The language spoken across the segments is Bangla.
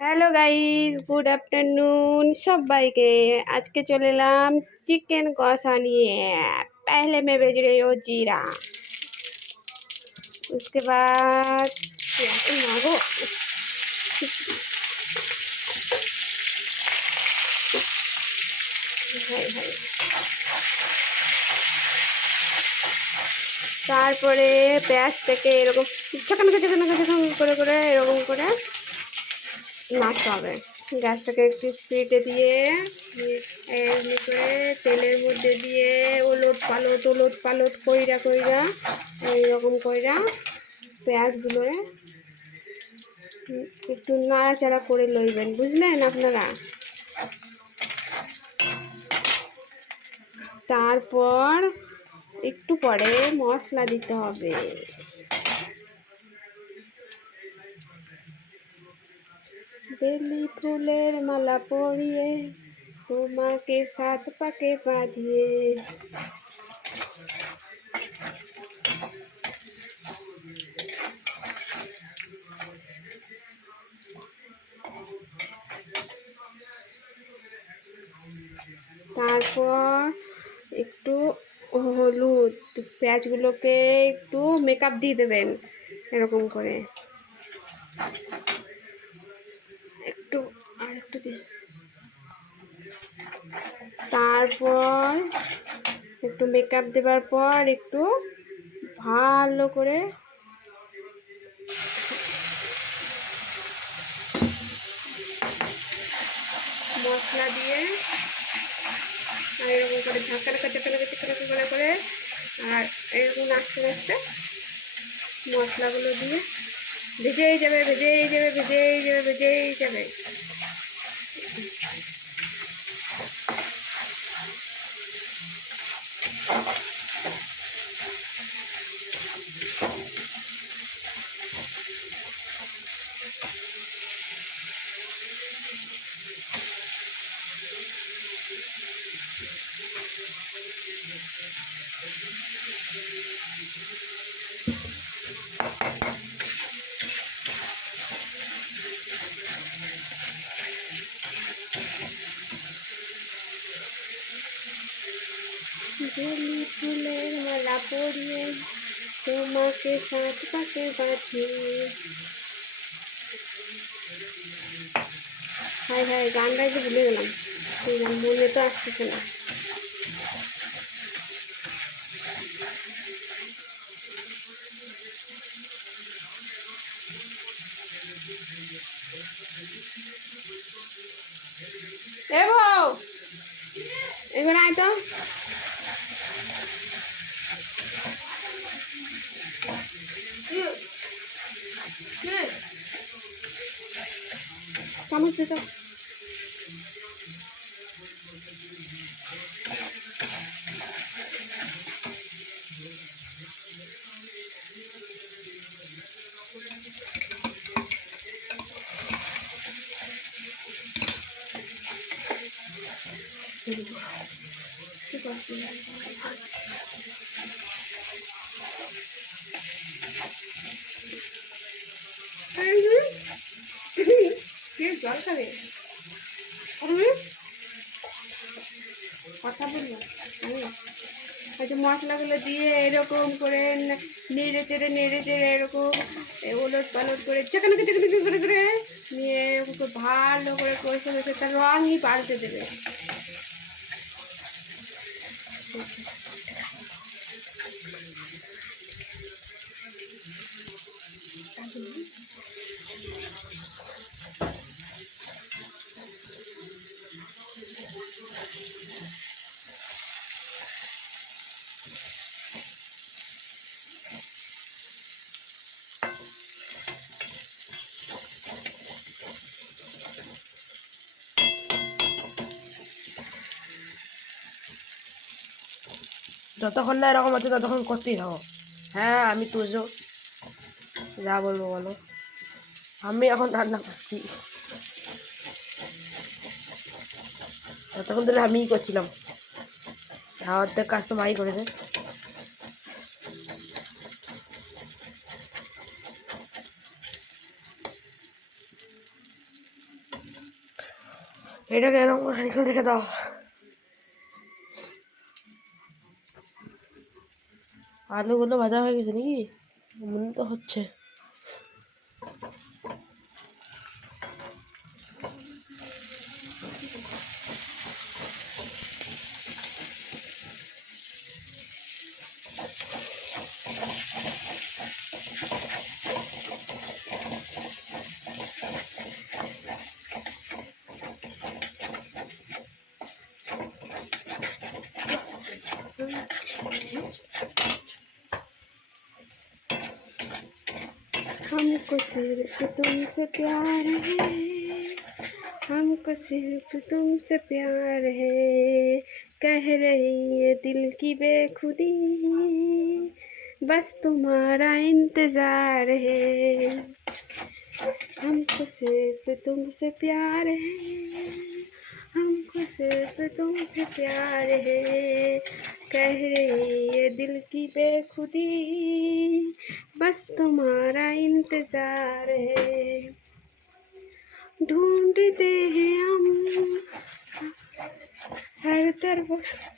হ্যালো গাইস গুড আফটারনুন সবাইকে আজকে চলে এলাম চিকেন কষা নিয়ে पहले मैं भेज रही हूँ जीरा उसके बाद मांगो তারপরে পেঁয়াজ থেকে এরকম ছাকানো ছাকানো ছাকানো করে করে এরকম করে নাড়তে হবে। গ্যাসটাকে একটু স্পিডে দিয়ে এমনি করে তেলের মধ্যে দিয়ে ওলট পালট ওলট পালট কইরা কইরা এইরকম কইরা পেঁয়াজগুলো একটু নাড়াচাড়া করে লইবেন। বুঝলেন আপনারা? তারপর একটু পরে মশলা দিতে হবে। বেলি ফুলের মালা পরিয়ে তোমাকে সাত পাকে বাঁধিয়ে। তারপর একটু হলুদ, পেঁয়াজগুলোকে একটু মেকআপ দিয়ে দেবেন, এরকম করে একটু আর একটু দিই তারপর একটু মেকআপ দেওয়ার পর একটু ভালো করে মশলা দিয়ে আর এরকম করে ঝাঁকা চাকা রাখা চাকা রাখা করে করে আর এরকম আস্তে আস্তে মশলাগুলো দিয়ে ভেজেই যাবে ভেজেই যাবে ভেজেই যাবে ভেজেই যাবে। বেলি ফুলের মালা পরিয়ে তোমাকে সাত পাকে বাঁধিয়ে। হাই হাই গান গাইতে ভুলে গেলাম। সেই গান মনে তো আসতেছে না। এবার আয় তো। দিতে ঠিক আছে জল খাবে কথা হয়তো মশলাগুলো দিয়ে এরকম করে নেড়ে চেড়ে নেড়ে চেড়ে এরকম ওলট পালট করে চেকানো চেকানো করে করে নিয়ে ভালো করে কষে কষে তার রঙই পাল্টে দেবে। যতক্ষণ না এরকম আছে, ততক্ষণ করতেই থাকো। হ্যাঁ আমি তুজো। যা বলব বলো। আমি এখন রান্না করছি। ততক্ষণ ধরে আমিই করছিলাম। অর্ধেক কাজ তো মাই করেছে। এটাকে এরকম খানিক্ষণ রেখে দাও। আলুগুলো ভাজা হয়ে গেছে নাকি? মনে তো হচ্ছে। हमको सिर्फ़ तुमसे प्यार है। हमको सिर्फ़ तुमसे प्यार है। कह रही है दिल की बेखुदी। बस तुम्हारा इंतज़ार है। हमको सिर्फ़ तुमसे प्यार है। हमको सिर्फ़ तुमसे प्यार है। कह रही है दिल की बेखुदी। बस तुम्हारा इंतज़ार है। ढूंढते हैं हम हर तरफ़।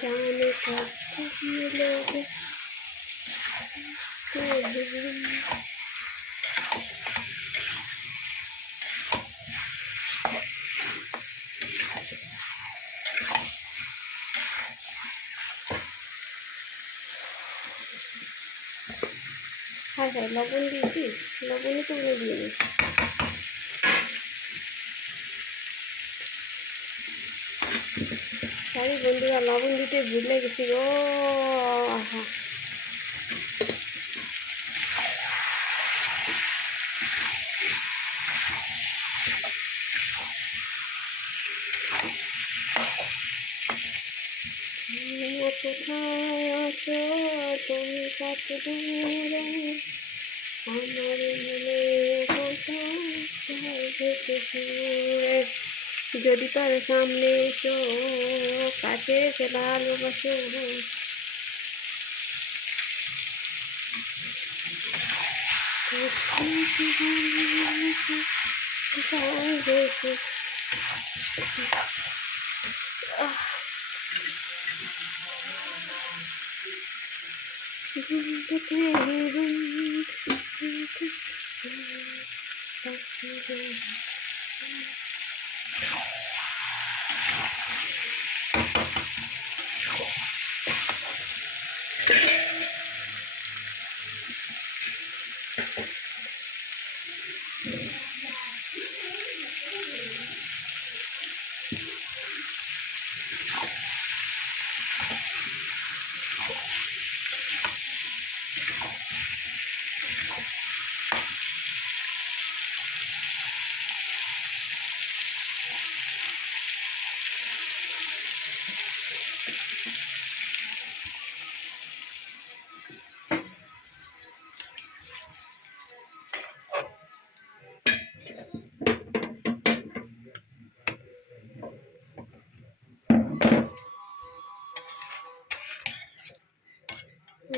জানে করতে গিয়ে লোকে হ্যাঁ আচ্ছা, হ্যাঁ লবণ দিয়েছি। লবণই তো দিয়ে দিয়েছি সরি বন্ধুরা, লবণ দিতে ভুলে গেছি গো। আহা। কোথায় আছো? তুমি কত দূরে? আমার মনে যদি তার সামনে এসো কাছে এসে ভালোবাসো কোথায় ভেসে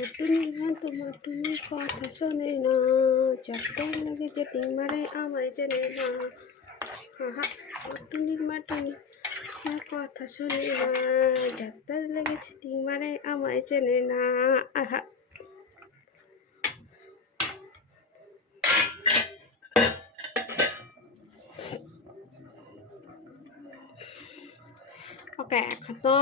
দুনিয়া তোমার তুমি কথা শোনে না চাকর লাগে যে টিং মারে আমায় জানে না হা টুনির মা টুনি কথা শোনে না ডাক্তার লাগে টিং মারে আমায় চেনে না আহা ওকে এখন তো